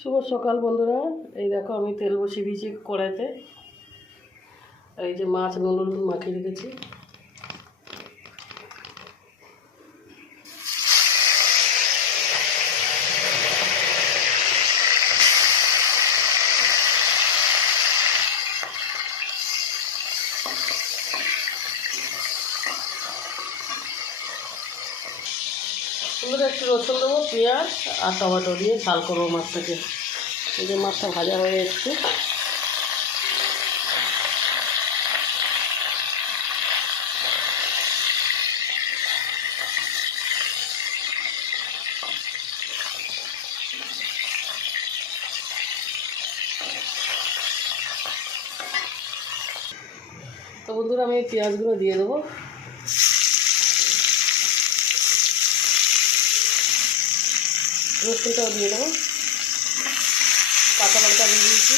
শুভ সকাল বন্ধুরা। এই দেখো আমি তেল বসিয়ে দিয়েছি কড়াইতে। এই যে মাছ নুন মাখিয়ে রেখেছি। বন্ধুরা একটু রসুন দেবো, পেঁয়াজ আর টমেটো দিয়ে ঝাল করবো মাছটাকে। এই যে মাছটা ভাজা হয়ে এসছে। তো বন্ধুরা আমি পেঁয়াজগুলো দিয়ে দেবো। রসুনটাও দিয়ে দেবো, কাঁচা লঙ্কা দিয়ে দিয়েছি।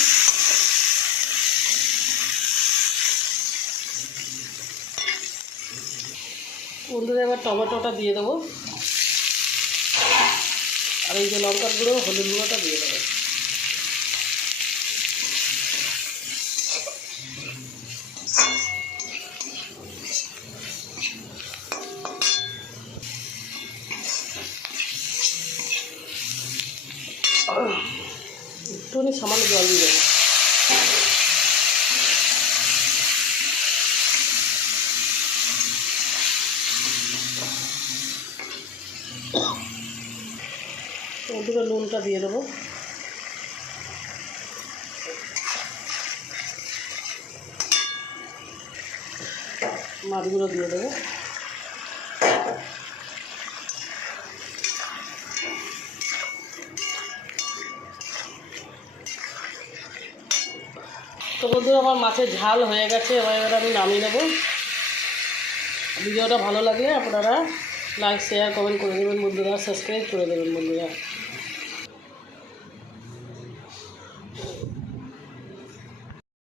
বন্ধুরা এবার টমেটোটা দিয়ে দেবো, আর এই যে লঙ্কার গুঁড়ো হলুদ গুঁড়োটা দিয়ে দেবো। একটুখানি সামান্য জল দিয়ে দেবো। বন্ধুরা নুনটা দিয়ে দেবো। মাছগুলো দিয়ে দেবো। তো বন্ধুরা আমার মাছের ঝাল হয়ে গেছে, এবার আমি নামিয়ে নেব। ভিডিওটা ভালো লাগলে আপনারা লাইক শেয়ার কমেন্ট করে দেবেন বন্ধুরা, সাবস্ক্রাইব করে দেবেন বন্ধুরা।